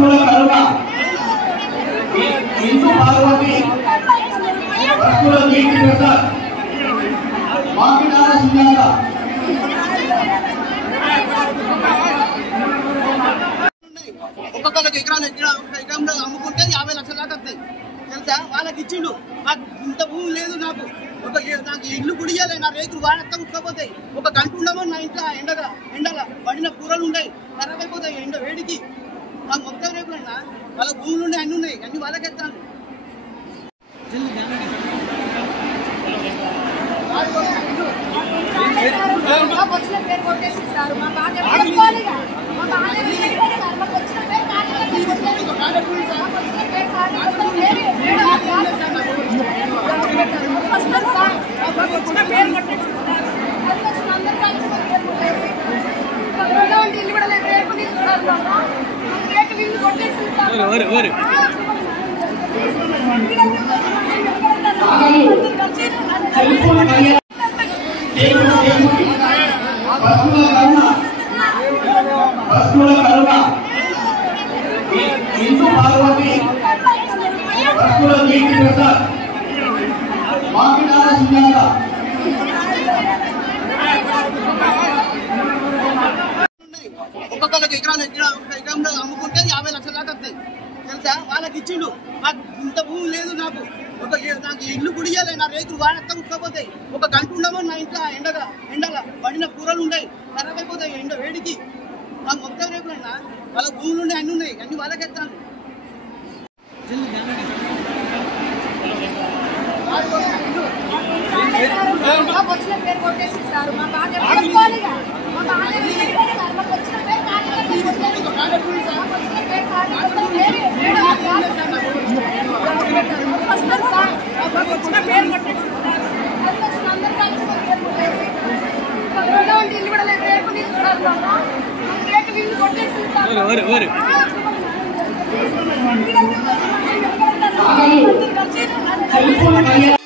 పశువుల కరుణ హిందూ పార్వతి పశువుల నీటి ప్రసాద్ మామిడాల సుజాత ఒక్కొక్కరికి ఎకరంలో అమ్ముకుంటే 50 లక్షల దాకా వస్తాయి తెలుసా. వాళ్ళకి ఇచ్చిండు. నాకు ఇంత భూమి లేదు, నాకు ఇల్లు గుడియాలి, నా రేతులు వాడతా ఉట్టుకపోతాయి. ఒక గంట ఉండమో నా ఇంట్లో ఎండల పడిన కూరలు ఉన్నాయి, ఖరాబ్ అయిపోతాయి ఎండ వేడికి. నాకు మొత్తం రేపులైనా వాళ్ళ భూములు ఉన్నాయి, అన్ని ఉన్నాయి, అన్ని వాళ్ళకి ఎత్తాను. పశువుల కరుణ హిందూ పార్వతి పశువుల నీటి ప్రసాద్ మామిడాల సుజాత ఒక్కొక్కరికి ఎకరంలో అమ్ముకుంటే 50 లక్షల దాకా వస్తాయి తెలుసా. వాళ్ళకి ఇచ్చిండు. నాకు ఇంత భూమి లేదు, నాకు ఇల్లు గుడియాలి, నా రేతులు వాడతా ఉట్టుకపోతాయి. ఒక గంట ఉండమో నా ఇంట్లో ఎండల పడిన కూరలు ఉన్నాయి, ఖరాబ్ అయిపోతాయి ఎండ వేడికి. నాకు మొత్తం రేపులైనా వాళ్ళ భూములు ఉన్నాయి, అన్ని ఉన్నాయి, అన్ని వాళ్ళకి ఎత్తాను. ఇల్లు